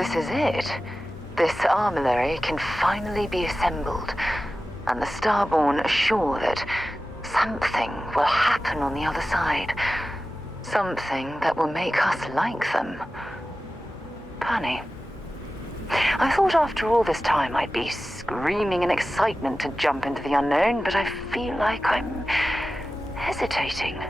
this is it. This armillary can finally be assembled, and the Starborn are sure that something will happen on the other side. Something that will make us like them. Funny. I thought after all this time I'd be screaming in excitement to jump into the unknown, but I feel like I'm hesitating.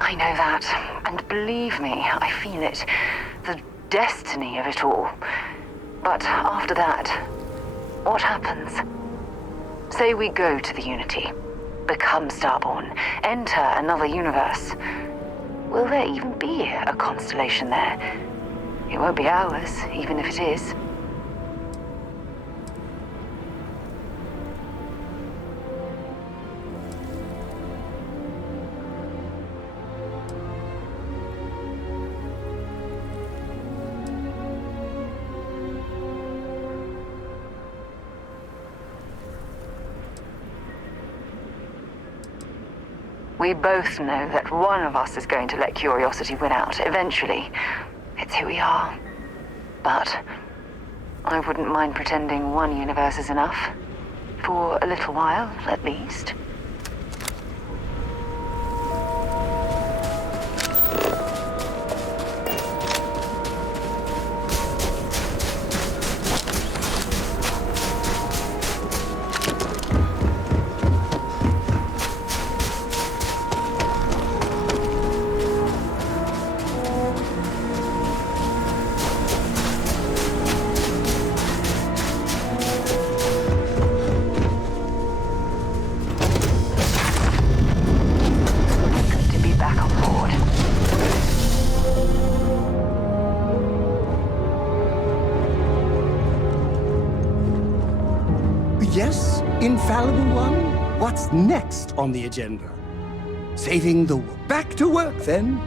I know that, and believe me, I feel it. The destiny of it all. But after that, what happens? Say we go to the Unity, become Starborn, enter another universe. Will there even be a constellation there? It won't be ours, even if it is. We both know that one of us is going to let curiosity win out, eventually. It's who we are. But I wouldn't mind pretending one universe is enough. For a little while, at least. Yes, infallible one? What's next on the agenda? Saving the... Back to work, then.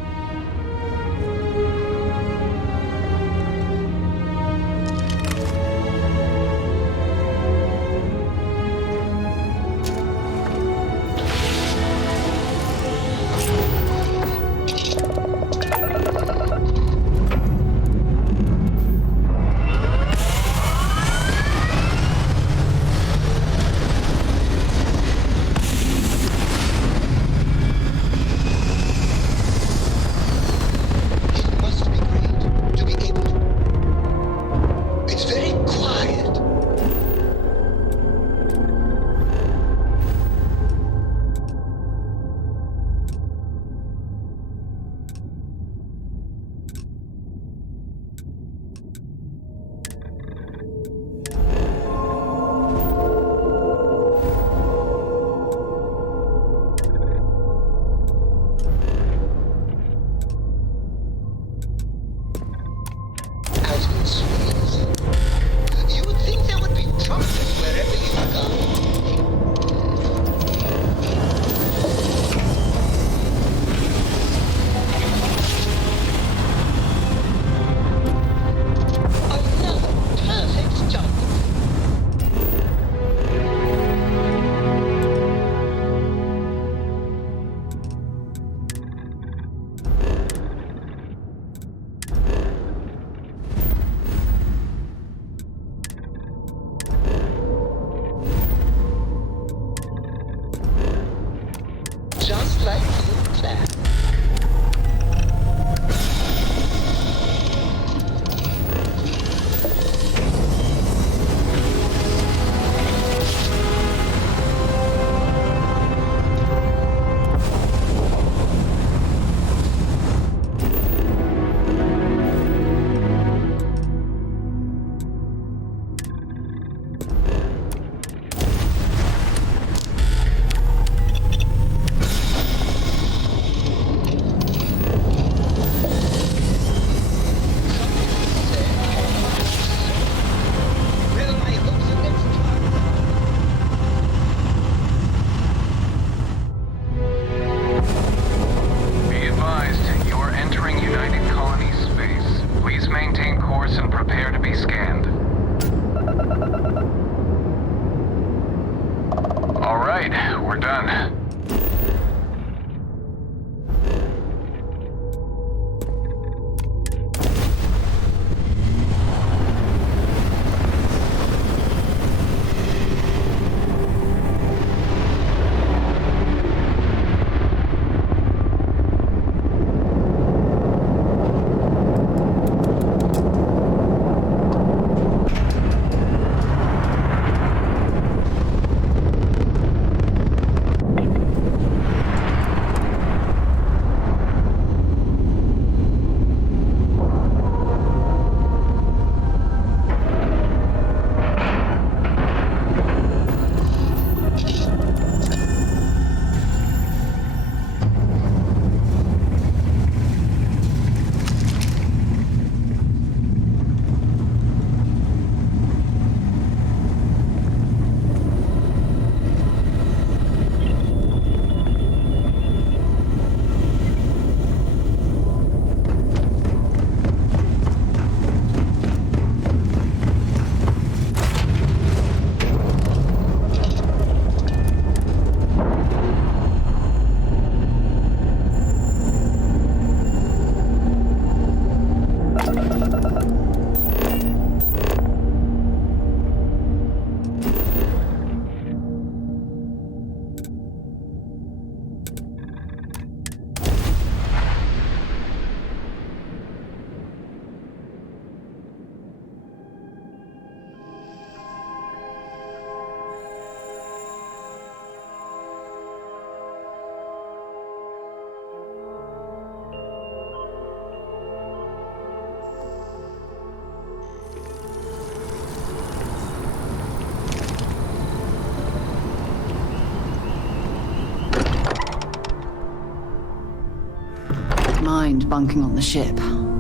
mind bunking on the ship,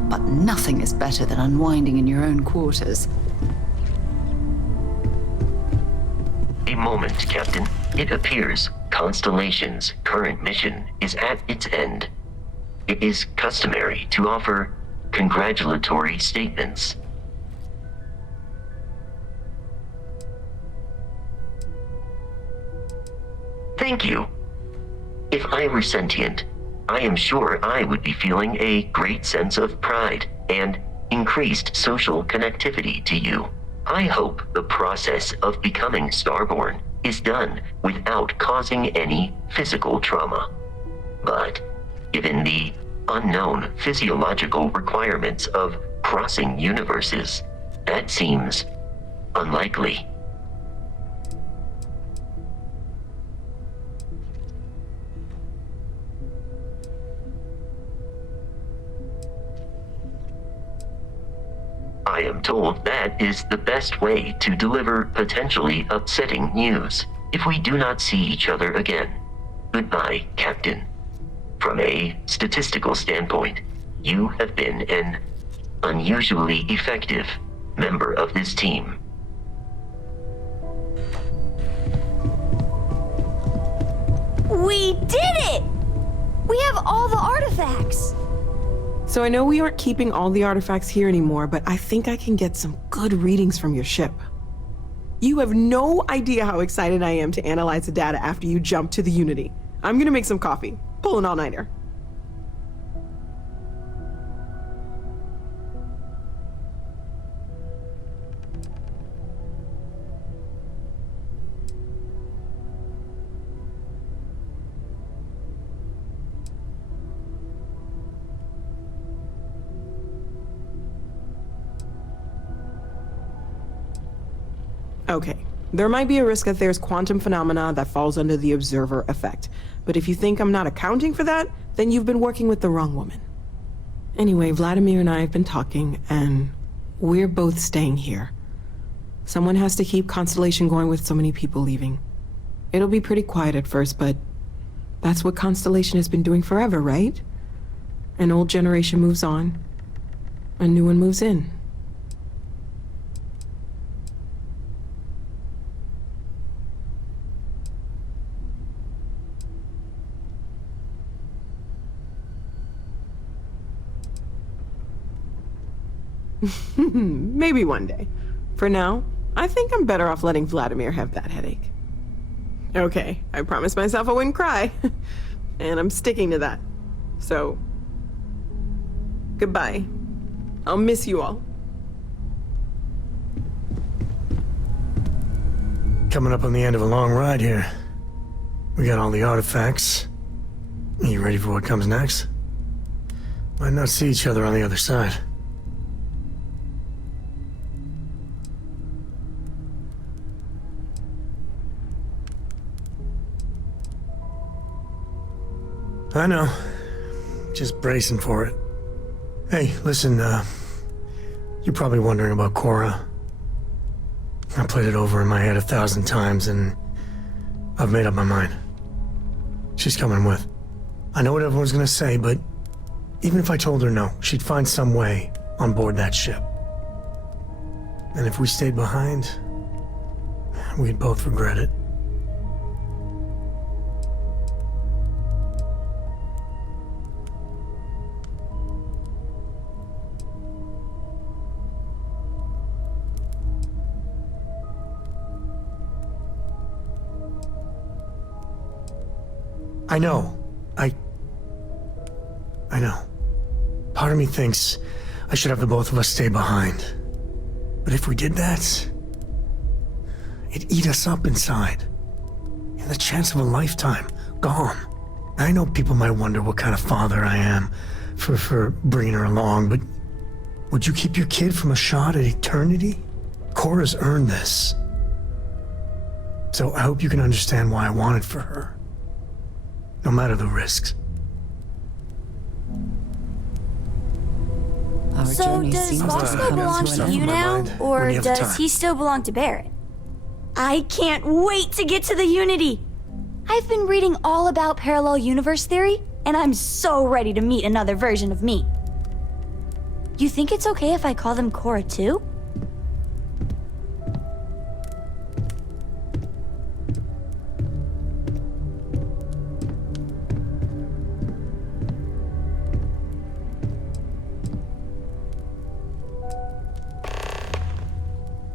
but nothing is better than unwinding in your own quarters. A moment, Captain. It appears Constellation's current mission is at its end. It is customary to offer congratulatory statements. Thank you. If I were sentient, I am sure I would be feeling a great sense of pride and increased social connectivity to you. I hope the process of becoming Starborn is done without causing any physical trauma. But given the unknown physiological requirements of crossing universes, that seems unlikely. I am told that is the best way to deliver potentially upsetting news if we do not see each other again. Goodbye, Captain. From a statistical standpoint, you have been an unusually effective member of this team. We did it! We have all the artifacts! So I know we aren't keeping all the artifacts here anymore, but I think I can get some good readings from your ship. You have no idea how excited I am to analyze the data after you jump to the Unity. I'm gonna make some coffee. Pull an all-nighter. Okay, there might be a risk that there's quantum phenomena that falls under the observer effect. But if you think I'm not accounting for that, then you've been working with the wrong woman. Anyway, Vladimir and I have been talking, and we're both staying here. Someone has to keep Constellation going with so many people leaving. It'll be pretty quiet at first, but that's what Constellation has been doing forever, right? An old generation moves on, a new one moves in. Maybe one day. For now, I think I'm better off letting Vladimir have that headache. Okay, I promised myself I wouldn't cry. And I'm sticking to that. So, goodbye. I'll miss you all. Coming up on the end of a long ride here. We got all the artifacts. Are you ready for what comes next? Might not see each other on the other side. I know. Just bracing for it. Hey, listen, you're probably wondering about Cora. I played it over in my head 1,000 times, and I've made up my mind. She's coming with. I know what everyone's gonna say, but even if I told her no, she'd find some way on board that ship. And if we stayed behind, we'd both regret it. I know. I know. Part of me thinks I should have the both of us stay behind. But if we did that, it'd eat us up inside. And the chance of a lifetime, gone. I know people might wonder what kind of father I am for bringing her along, but would you keep your kid from a shot at eternity? Cora's earned this. So I hope you can understand why I want it for her. No matter the risks. So does Bosco belong to you now, or does he still belong to Barrett? I can't wait to get to the Unity! I've been reading all about parallel universe theory, and I'm so ready to meet another version of me. You think it's okay if I call them Cora too?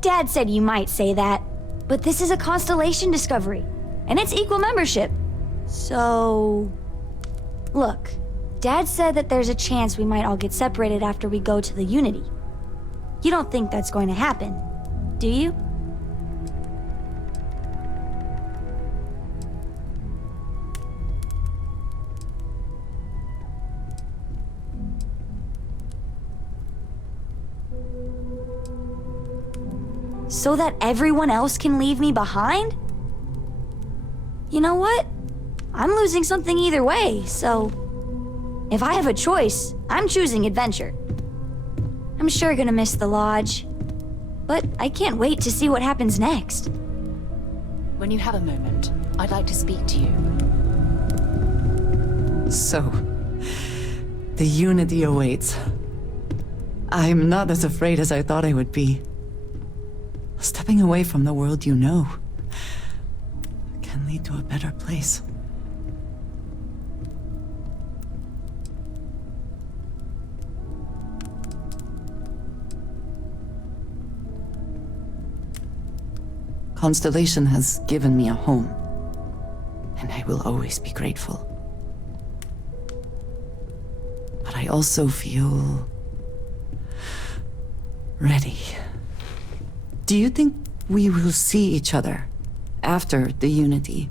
Dad said you might say that, but this is a constellation discovery, and it's equal membership. So... Look, Dad said that there's a chance we might all get separated after we go to the Unity. You don't think that's going to happen, do you? So that everyone else can leave me behind? You know what? I'm losing something either way, so... If I have a choice, I'm choosing adventure. I'm sure gonna miss the lodge, but I can't wait to see what happens next. When you have a moment, I'd like to speak to you. So, the Unity awaits. I'm not as afraid as I thought I would be. Stepping away from the world you know can lead to a better place. Constellation has given me a home, and I will always be grateful. But I also feel ready. Do you think we will see each other after the Unity?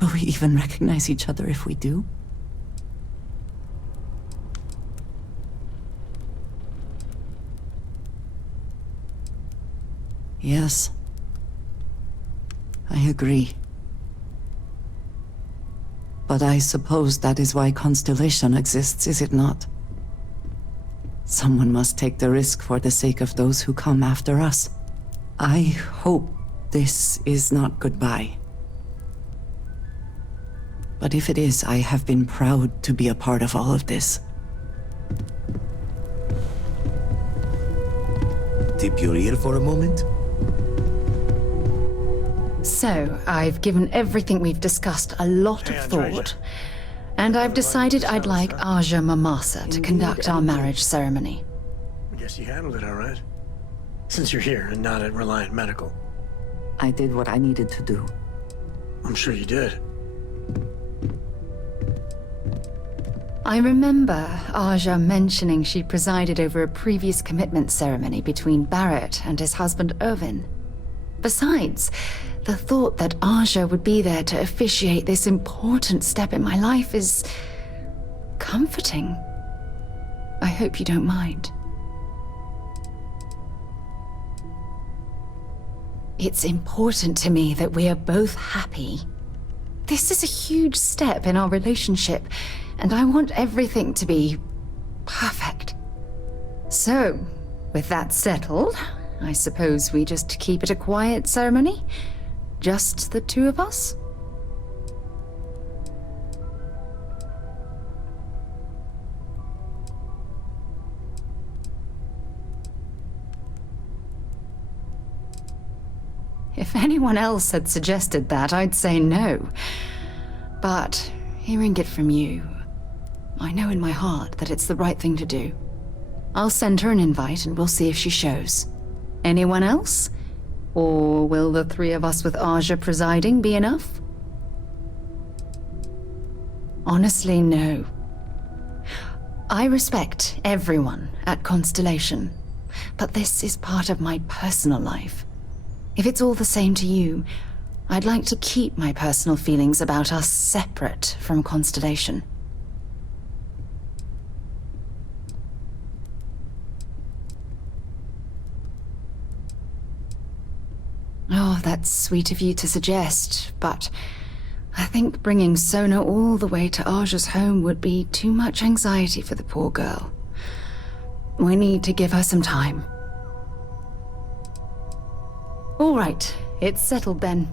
Will we even recognize each other if we do? Yes. I agree. But I suppose that is why Constellation exists, is it not? Someone must take the risk for the sake of those who come after us. I hope this is not goodbye. But if it is, I have been proud to be a part of all of this. Tip your ear for a moment? So, I've given everything we've discussed a lot of thought. And I've decided I'd like Aja Mamasa to conduct our marriage ceremony. I guess you handled it all right. Since you're here and not at Reliant Medical. I did what I needed to do. I'm sure you did. I remember Aja mentioning she presided over a previous commitment ceremony between Barrett and his husband Irvin. Besides, the thought that Aja would be there to officiate this important step in my life is comforting. I hope you don't mind. It's important to me that we are both happy. This is a huge step in our relationship, and I want everything to be perfect. So, with that settled, I suppose we just keep it a quiet ceremony? Just the two of us? If anyone else had suggested that, I'd say no. But hearing it from you, I know in my heart that it's the right thing to do. I'll send her an invite and we'll see if she shows. Anyone else? Or will the three of us with Aja presiding be enough? Honestly, no. I respect everyone at Constellation, but this is part of my personal life. If it's all the same to you, I'd like to keep my personal feelings about us separate from Constellation. Oh, that's sweet of you to suggest, but I think bringing Sona all the way to Aja's home would be too much anxiety for the poor girl. We need to give her some time. All right, it's settled then.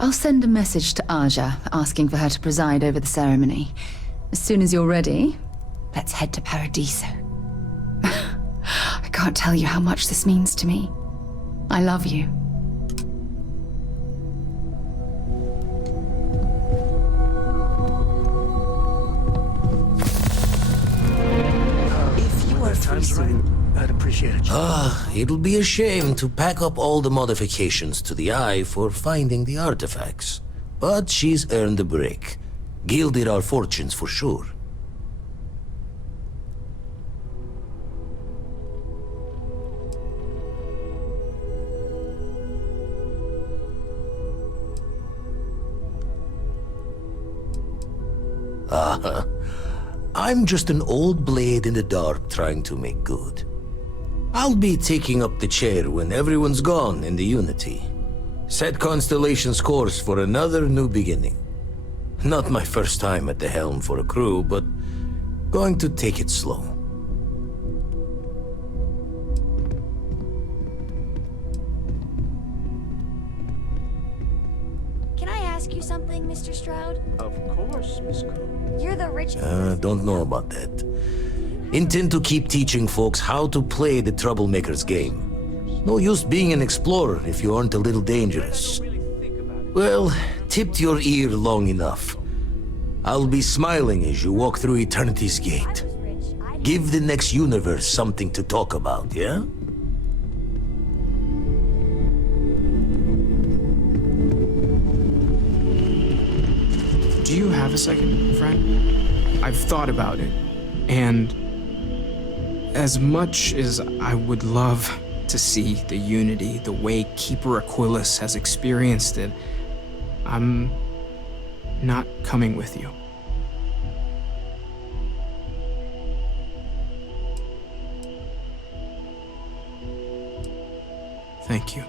I'll send a message to Aja asking for her to preside over the ceremony. As soon as you're ready, let's head to Paradiso. I can't tell you how much this means to me. I love you. If you are free soon, I'd appreciate it. It'll be a shame to pack up all the modifications to the eye for finding the artifacts. But she's earned a break. Gilded our fortunes for sure. I'm just an old blade in the dark trying to make good. I'll be taking up the chair when everyone's gone in the Unity. Set Constellation's course for another new beginning. Not my first time at the helm for a crew, but going to take it slow. Can I ask you something, Mr. Stroud? Of course, Miss Coon. You're the rich... Don't know about that. Intend to keep teaching folks how to play the troublemaker's game. No use being an explorer if you aren't a little dangerous. Well, tipped your ear long enough. I'll be smiling as you walk through Eternity's gate. Give the next universe something to talk about, yeah? Do you have a second, friend? I've thought about it, and as much as I would love to see the Unity the way Keeper Aquilus has experienced it, I'm not coming with you. Thank you.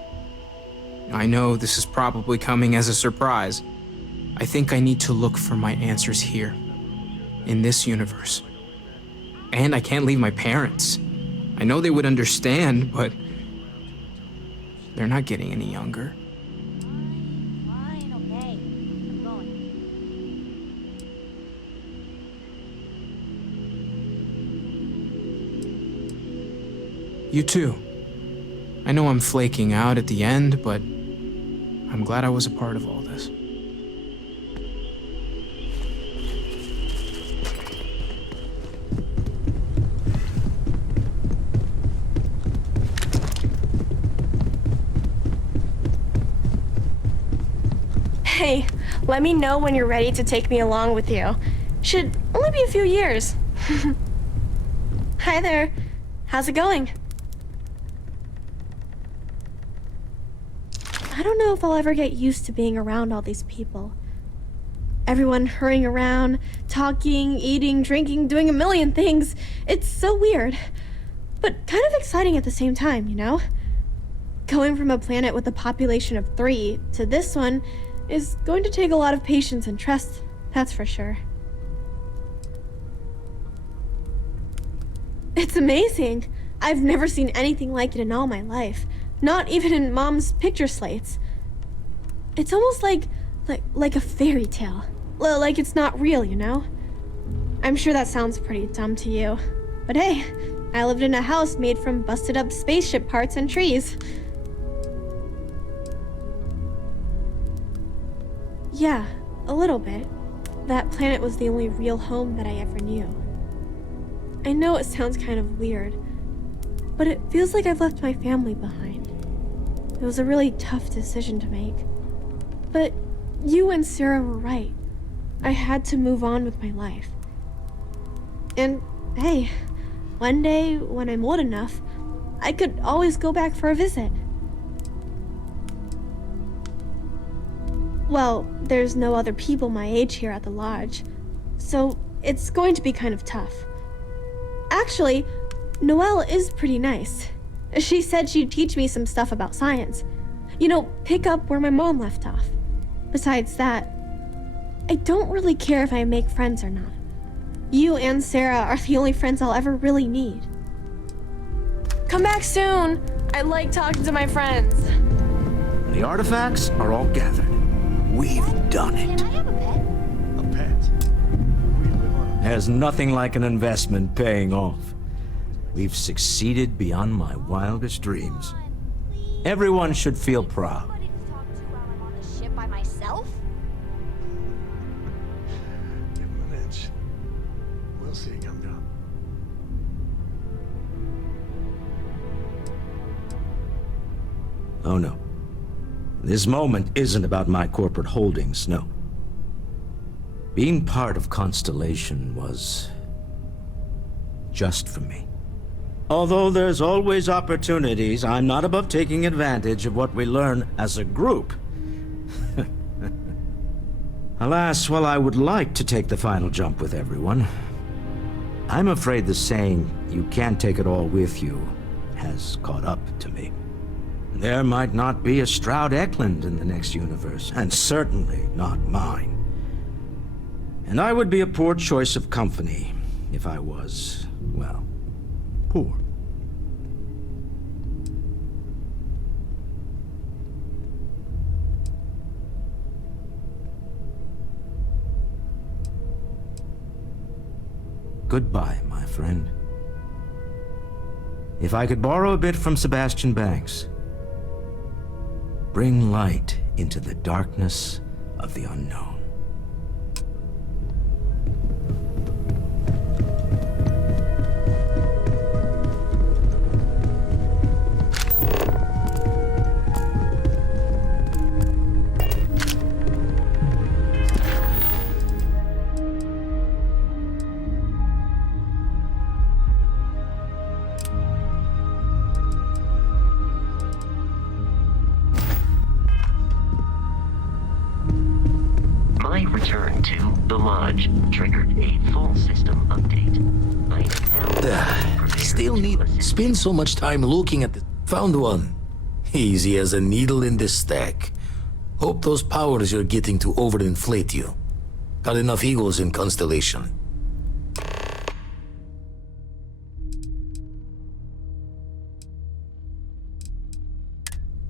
I know this is probably coming as a surprise. I think I need to look for my answers here, in this universe. And I can't leave my parents. I know they would understand, but they're not getting any younger. Fine, okay. I'm going. You too. I know I'm flaking out at the end, but I'm glad I was a part of all this. Hey, let me know when you're ready to take me along with you. Should only be a few years. Hi there. How's it going? I don't know if I'll ever get used to being around all these people. Everyone hurrying around, talking, eating, drinking, doing a million things. It's so weird, but kind of exciting at the same time, you know? Going from a planet with a population of 3 to this one is going to take a lot of patience and trust, that's for sure. It's amazing. I've never seen anything like it in all my life. Not even in Mom's picture slates. It's almost like a fairy tale. Like it's not real, you know? I'm sure that sounds pretty dumb to you. But hey, I lived in a house made from busted up spaceship parts and trees. Yeah, a little bit. That planet was the only real home that I ever knew. I know it sounds kind of weird, but it feels like I've left my family behind. It was a really tough decision to make. But you and Sarah were right. I had to move on with my life. And hey, one day when I'm old enough, I could always go back for a visit. Well, there's no other people my age here at the lodge, so it's going to be kind of tough. Actually, Noelle is pretty nice. She said she'd teach me some stuff about science. You know, pick up where my mom left off. Besides that, I don't really care if I make friends or not. You and Sarah are the only friends I'll ever really need. Come back soon! I like talking to my friends. The artifacts are all gathered. We've done it. A pet? We live on There's nothing like an investment paying off. We've succeeded beyond my wildest dreams. Everyone should feel proud. Somebody to talk to while I'm on the ship by myself? Give him an inch. We'll see, Gum-Gum. Oh no. This moment isn't about my corporate holdings, no. Being part of Constellation was just for me. Although there's always opportunities, I'm not above taking advantage of what we learn as a group. Alas, while I would like to take the final jump with everyone, I'm afraid the saying, "you can't take it all with you," has caught up to me. There might not be a Stroud Eklund in the next universe, and certainly not mine. And I would be a poor choice of company if I was, well, poor. Goodbye, my friend. If I could borrow a bit from Sebastian Banks, bring light into the darkness of the unknown. My return to the lodge triggered a full system update. I am now prepared Still to need assist spend so much time looking at the... Found one. Easy as a needle in the stack. Hope those powers you're getting to overinflate you. Got enough egos in Constellation.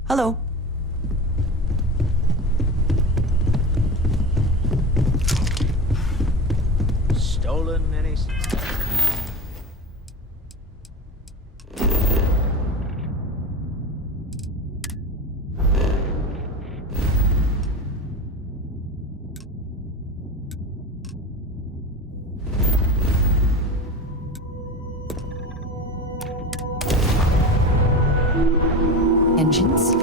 Hello. Stolen any... Engines?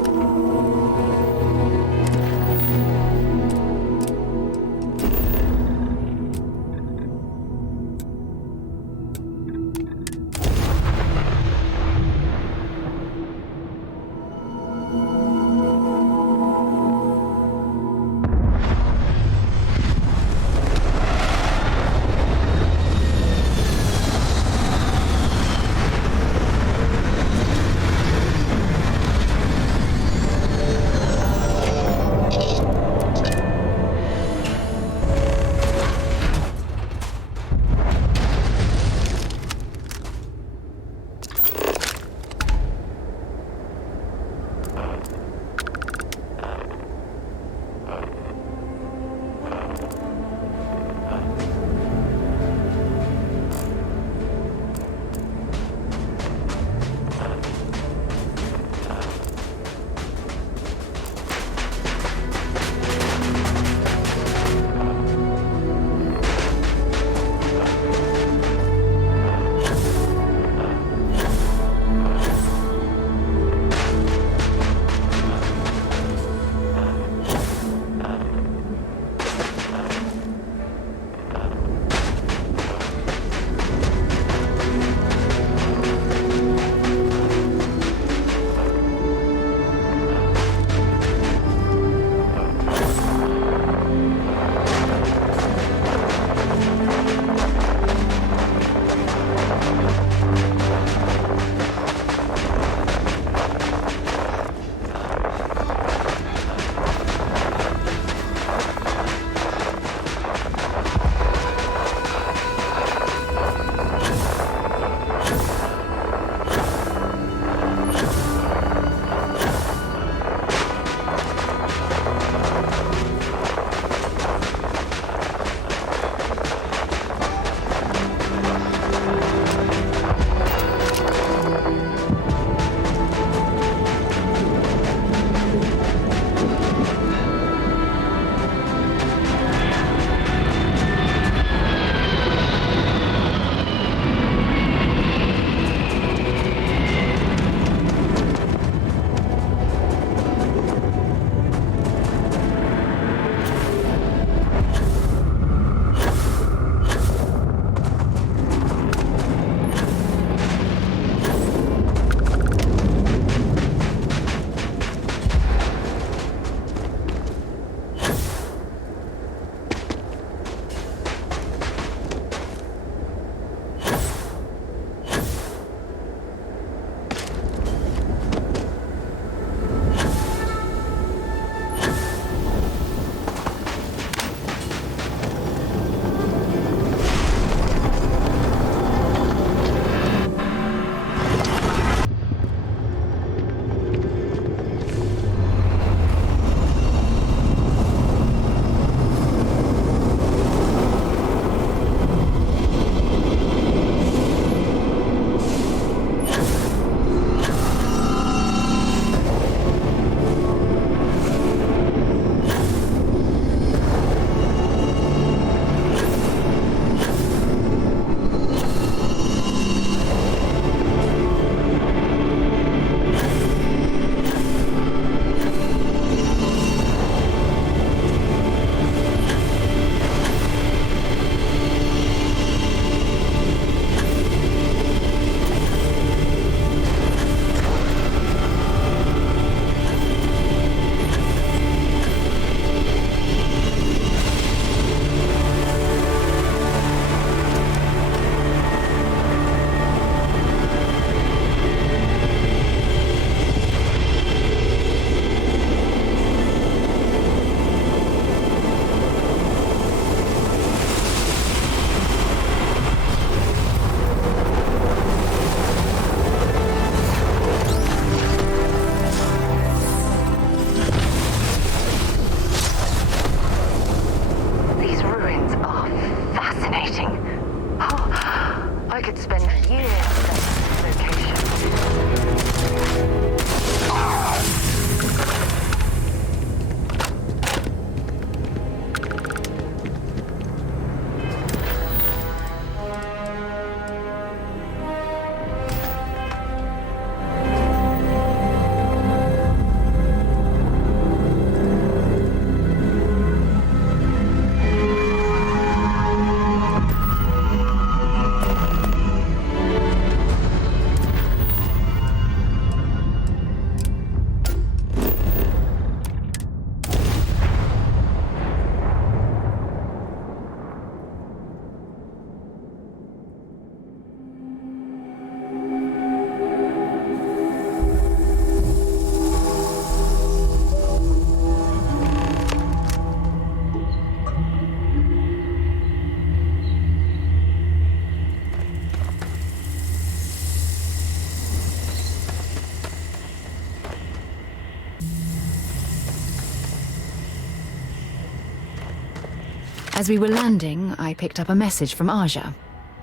As we were landing, I picked up a message from Aja.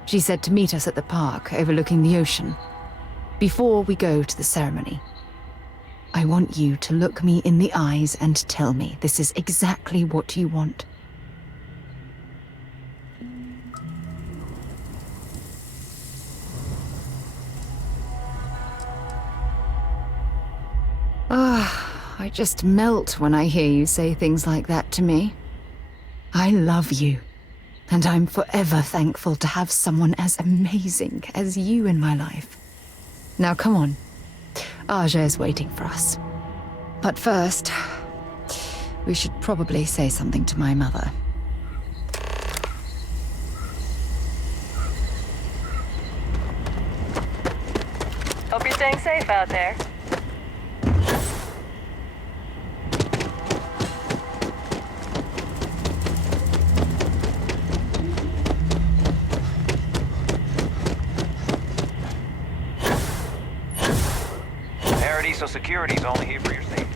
She said to meet us at the park overlooking the ocean. Before we go to the ceremony, I want you to look me in the eyes and tell me this is exactly what you want. I just melt when I hear you say things like that to me. I love you, and I'm forever thankful to have someone as amazing as you in my life. Now come on, Aja is waiting for us. But first, we should probably say something to my mother. Hope you're staying safe out there. So security's only here for your safety.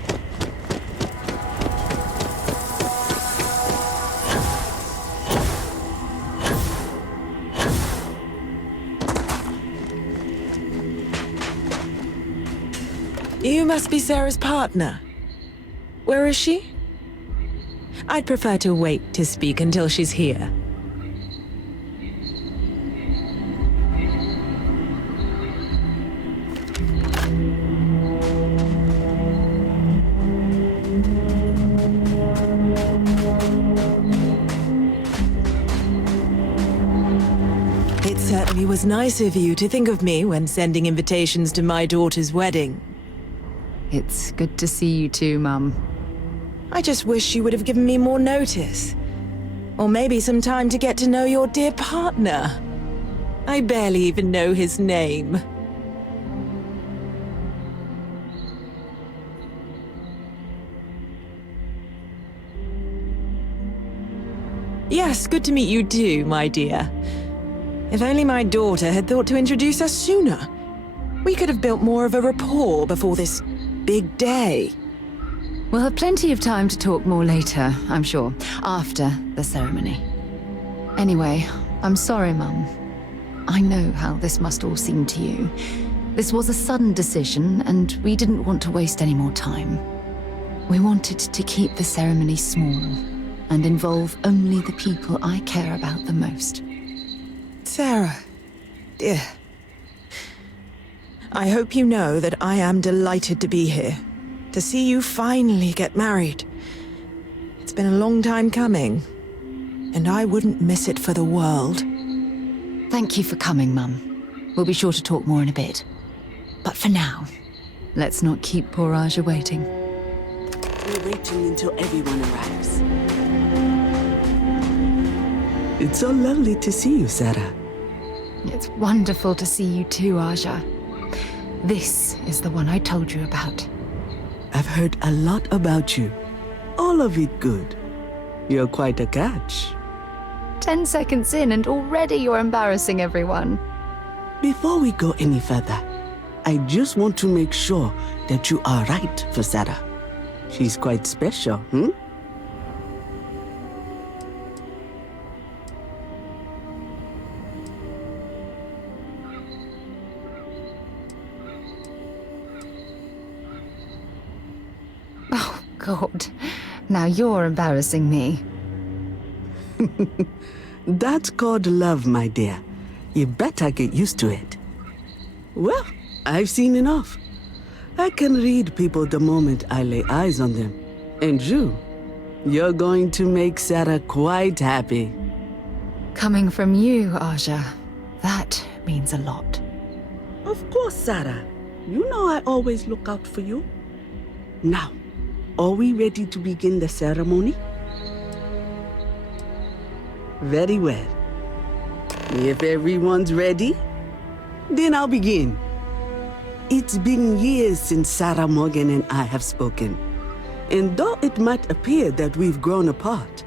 You must be Sarah's partner. Where is she? I'd prefer to wait to speak until she's here. It certainly was nice of you to think of me when sending invitations to my daughter's wedding. It's good to see you too, Mum. I just wish you would have given me more notice. Or maybe some time to get to know your dear partner. I barely even know his name. Yes, good to meet you too, my dear. If only my daughter had thought to introduce us sooner. We could have built more of a rapport before this big day. We'll have plenty of time to talk more later, I'm sure, after the ceremony. Anyway, I'm sorry, Mum. I know how this must all seem to you. This was a sudden decision, and we didn't want to waste any more time. We wanted to keep the ceremony small and involve only the people I care about the most. Sarah, dear. I hope you know that I am delighted to be here, to see you finally get married. It's been a long time coming, and I wouldn't miss it for the world. Thank you for coming, Mum. We'll be sure to talk more in a bit. But for now, let's not keep poor Aja waiting. We're waiting until everyone arrives. It's so lovely to see you, Sarah. It's wonderful to see you too, Aja. This is the one I told you about. I've heard a lot about you. All of it good. You're quite a catch. 10 seconds in and already you're embarrassing everyone. Before we go any further, I just want to make sure that you are right for Sarah. She's quite special, Oh, God. Now you're embarrassing me. That's called love, my dear. You better get used to it. Well, I've seen enough. I can read people the moment I lay eyes on them. And you're going to make Sarah quite happy. Coming from you, Aja, that means a lot. Of course, Sarah. You know I always look out for you. Now, are we ready to begin the ceremony? Very well. If everyone's ready, then I'll begin. It's been years since Sarah Morgan and I have spoken. And though it might appear that we've grown apart,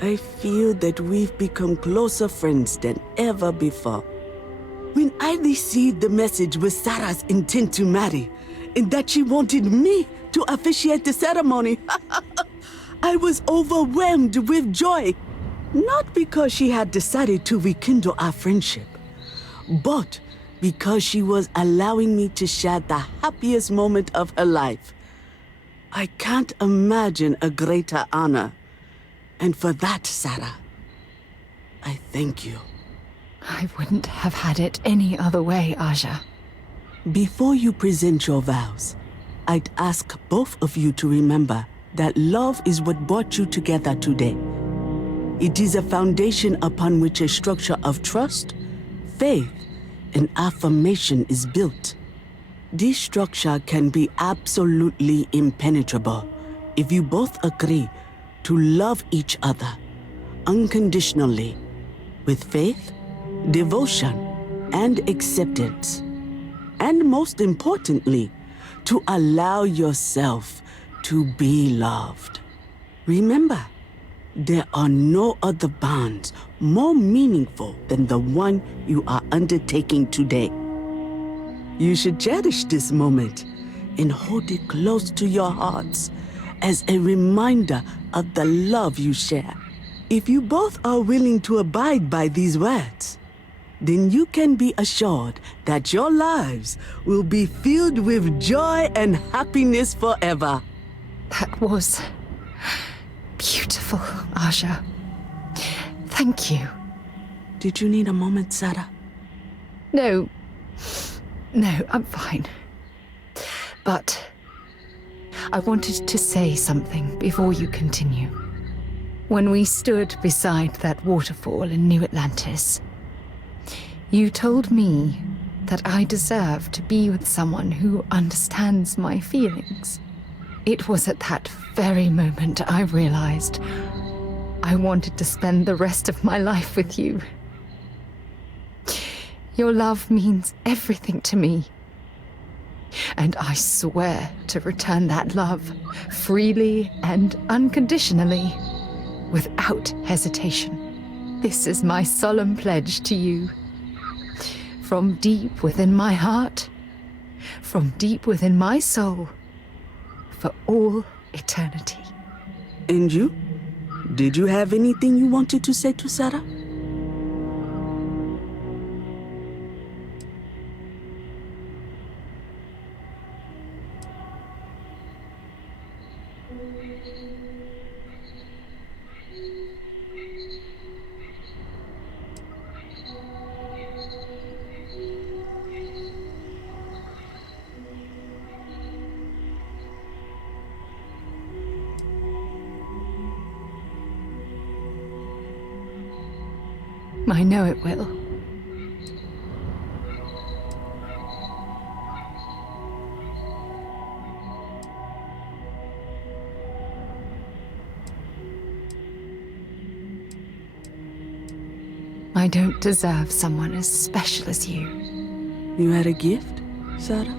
I feel that we've become closer friends than ever before. When I received the message with Sarah's intent to marry, and that she wanted me to officiate the ceremony, I was overwhelmed with joy. Not because she had decided to rekindle our friendship, but because she was allowing me to share the happiest moment of her life. I can't imagine a greater honor. And for that, Sarah, I thank you. I wouldn't have had it any other way, Aja. Before you present your vows, I'd ask both of you to remember that love is what brought you together today. It is a foundation upon which a structure of trust, faith, and affirmation is built. This structure can be absolutely impenetrable if you both agree to love each other unconditionally, with faith, devotion, and acceptance. And most importantly, to allow yourself to be loved. Remember, there are no other bonds more meaningful than the one you are undertaking today. You should cherish this moment and hold it close to your hearts as a reminder of the love you share. If you both are willing to abide by these words, then you can be assured that your lives will be filled with joy and happiness forever. That was beautiful, Aja. Thank you. Did you need a moment, Sarah? No, I'm fine. But I wanted to say something before you continue. When we stood beside that waterfall in New Atlantis, you told me that I deserve to be with someone who understands my feelings. It was at that very moment I realized I wanted to spend the rest of my life with you. Your love means everything to me. And I swear to return that love freely and unconditionally, without hesitation. This is my solemn pledge to you. From deep within my heart, from deep within my soul, for all eternity. And you? Did you have anything you wanted to say to Sarah? I know it will. I don't deserve someone as special as you. You had a gift, Sarah?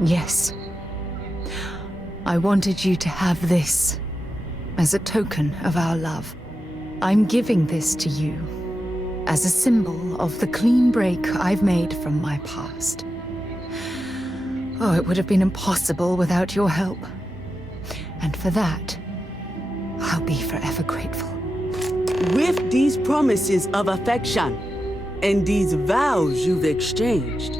Yes. I wanted you to have this as a token of our love. I'm giving this to you as a symbol of the clean break I've made from my past. Oh, it would have been impossible without your help. And for that, I'll be forever grateful. With these promises of affection and these vows you've exchanged,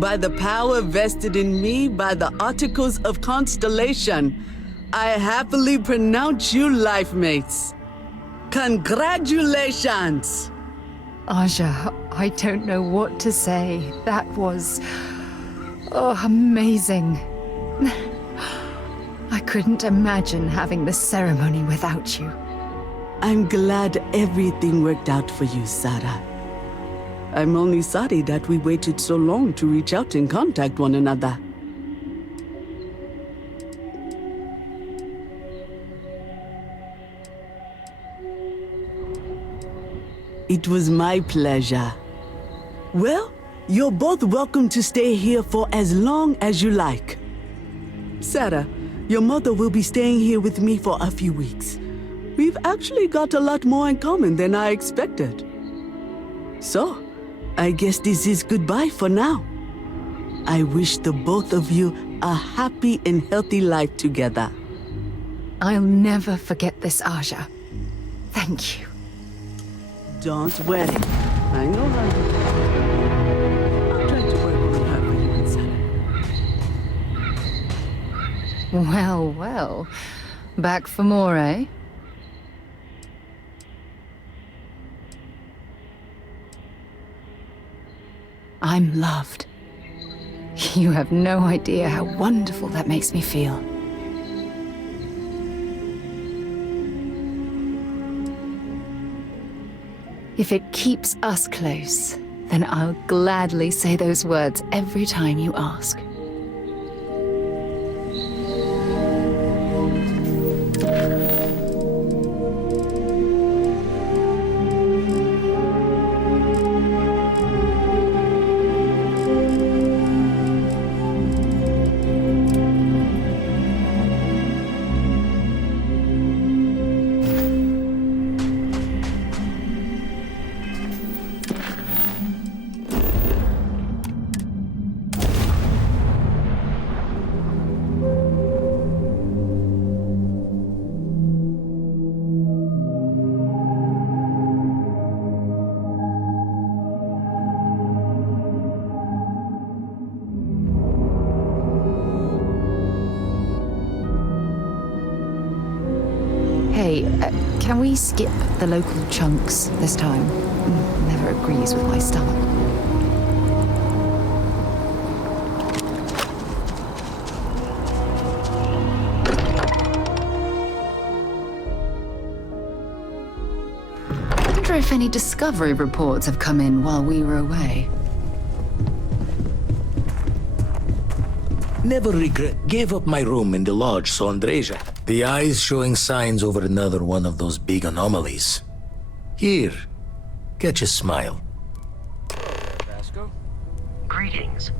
by the power vested in me by the Articles of Constellation, I happily pronounce you life mates. Congratulations! Aja, I don't know what to say. That was... amazing. I couldn't imagine having the ceremony without you. I'm glad everything worked out for you, Sarah. I'm only sorry that we waited so long to reach out and contact one another. It was my pleasure. Well, you're both welcome to stay here for as long as you like. Sarah, your mother will be staying here with me for a few weeks. We've actually got a lot more in common than I expected. So, I guess this is goodbye for now. I wish the both of you a happy and healthy life together. I'll never forget this, Aja. Thank you. Don't worry. I know how to do it. I'll try to work on her for you inside. Well, well. Back for more, eh? I'm loved. You have no idea how wonderful that makes me feel. If it keeps us close, then I'll gladly say those words every time you ask. Can we skip the local chunks this time? Never agrees with my stomach. I wonder if any discovery reports have come in while we were away. Never regret. Gave up my room in the lodge, saw Andreja. The eyes showing signs over another one of those big anomalies. Here, catch a smile. Vasco? Greetings.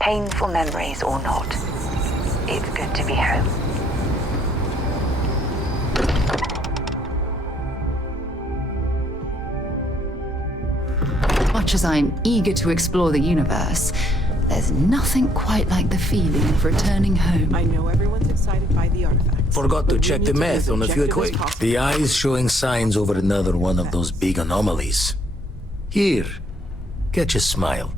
Painful memories or not, it's good to be home. Much as I'm eager to explore the universe, there's nothing quite like the feeling of returning home. I know everyone's excited by the artifact. Forgot to check the math on a few equations. The eye's showing signs over another one of those big anomalies. Here, catch a smile.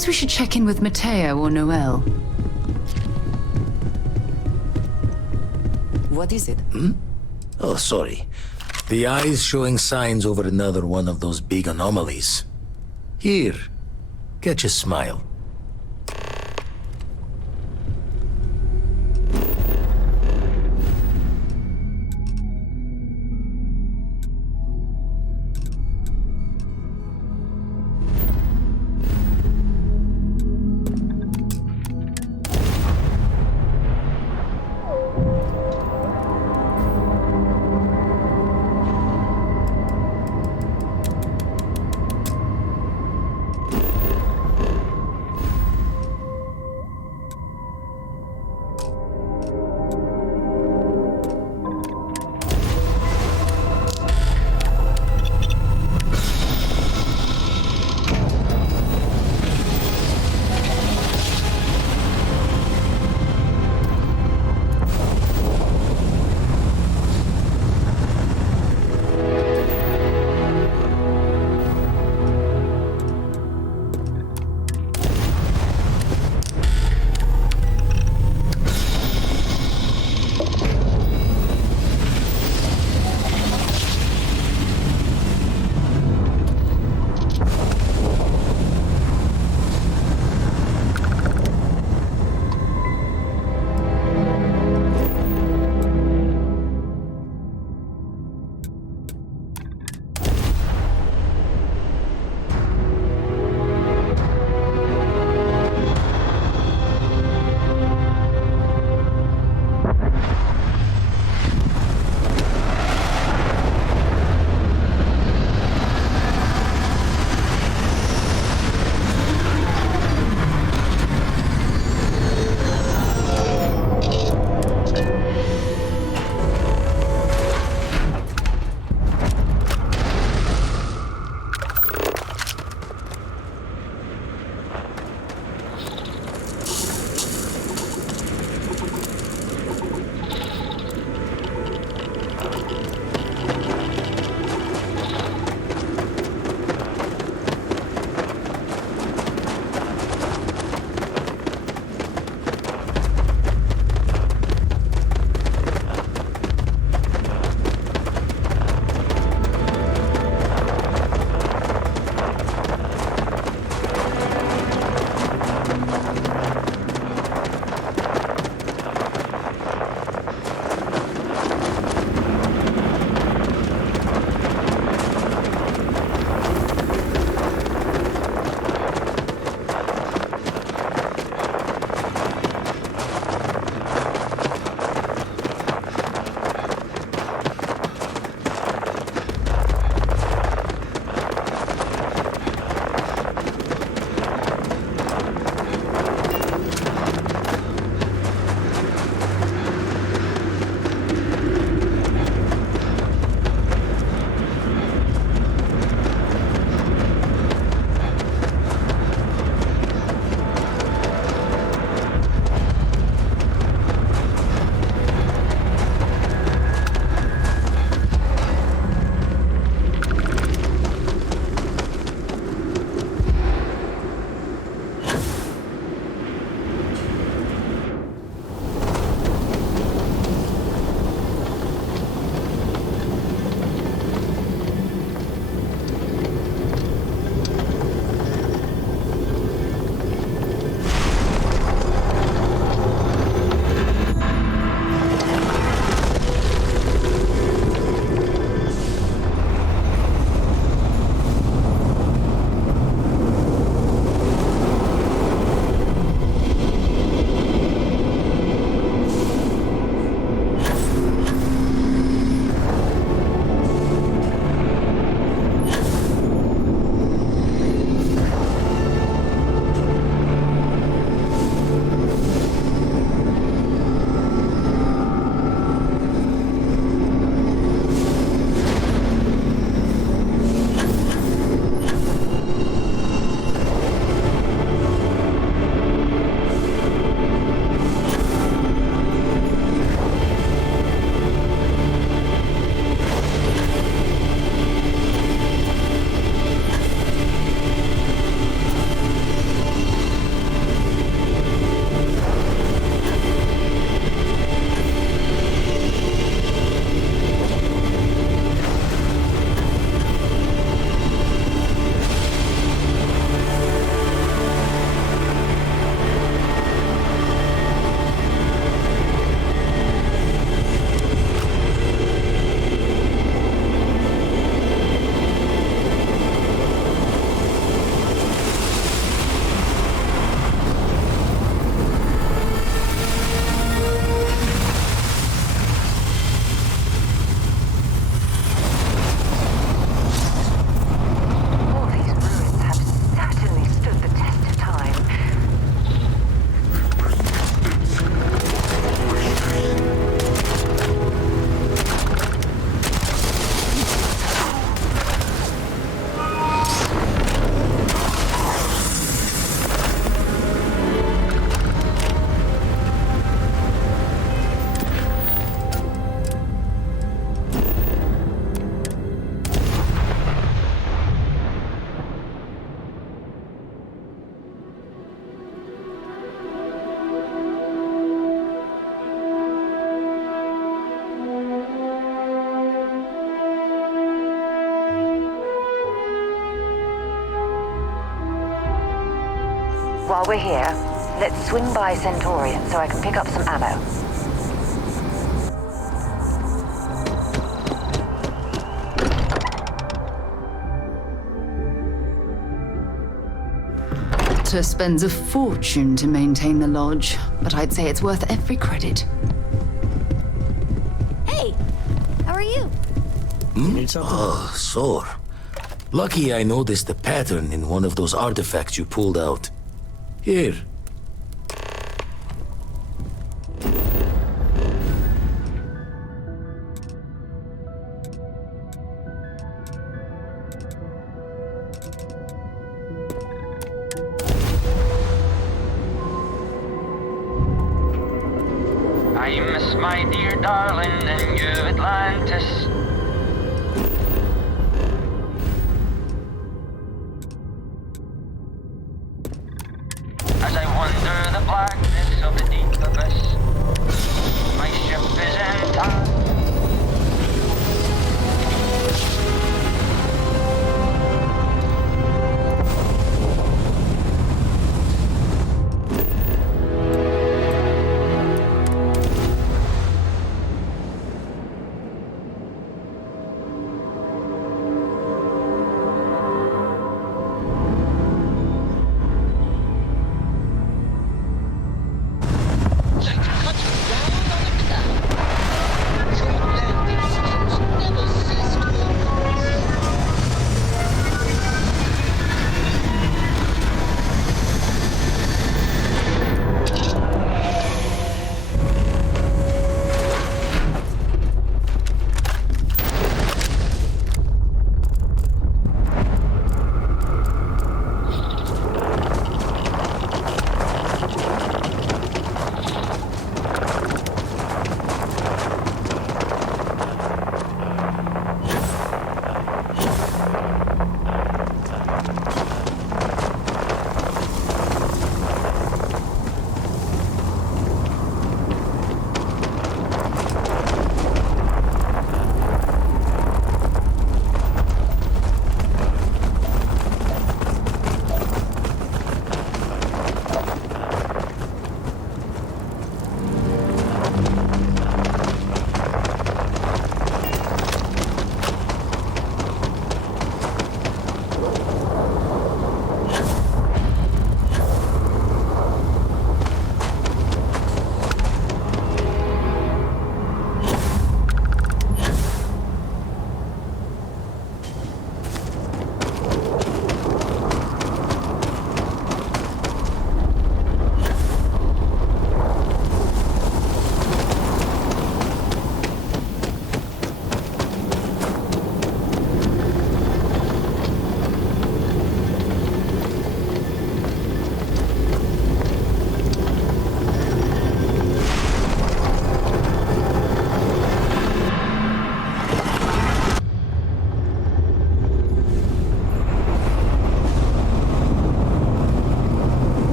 Perhaps we should check in with Mateo or Noel. What is it? Oh, sorry. The eye's showing signs over another one of those big anomalies. Here, catch a smile. While we're here, let's swing by Centaurian so I can pick up some ammo. Doctor spends a fortune to maintain the lodge, but I'd say it's worth every credit. Hey, how are you? Oh, sore. Lucky I noticed the pattern in one of those artifacts you pulled out. Here. I miss my dear darling and you Atlantis. As I wander the blackness of the deep abyss, my ship is intact.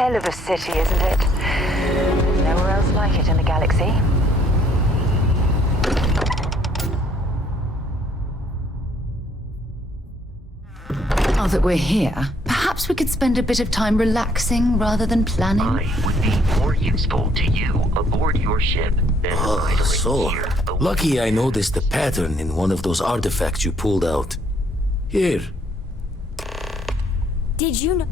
hell of a city, isn't it? Nowhere else like it in the galaxy. Now that we're here, perhaps we could spend a bit of time relaxing rather than planning. I would be more useful to you aboard your ship than So, here. lucky I noticed the pattern in one of those artifacts you pulled out. Here. Did you know?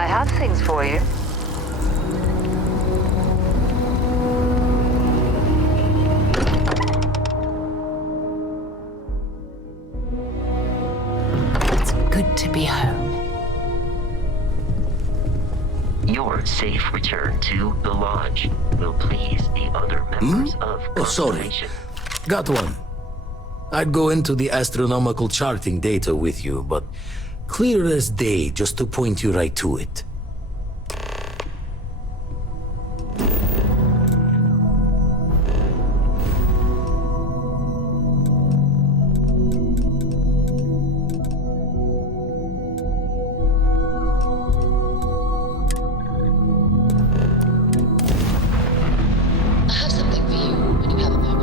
I have things for you. It's good to be home. Your safe return to the lodge will please the other members of Oh, sorry. Confirmation. Got one. I'd go into the astronomical charting data with you, but clear as day just to point you right to it. I have something for you when you have a moment.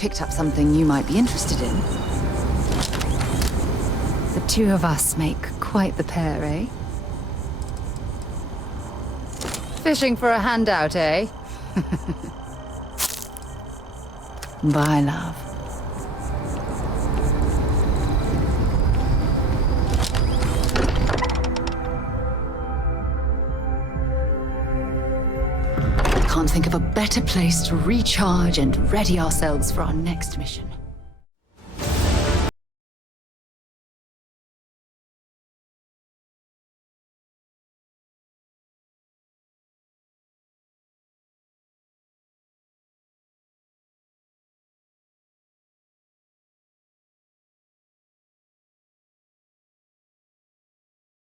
picked up something you might be interested in. The two of us make quite the pair, eh? Fishing for a handout, eh? Bye, love. Can't think of a better place to recharge and ready ourselves for our next mission.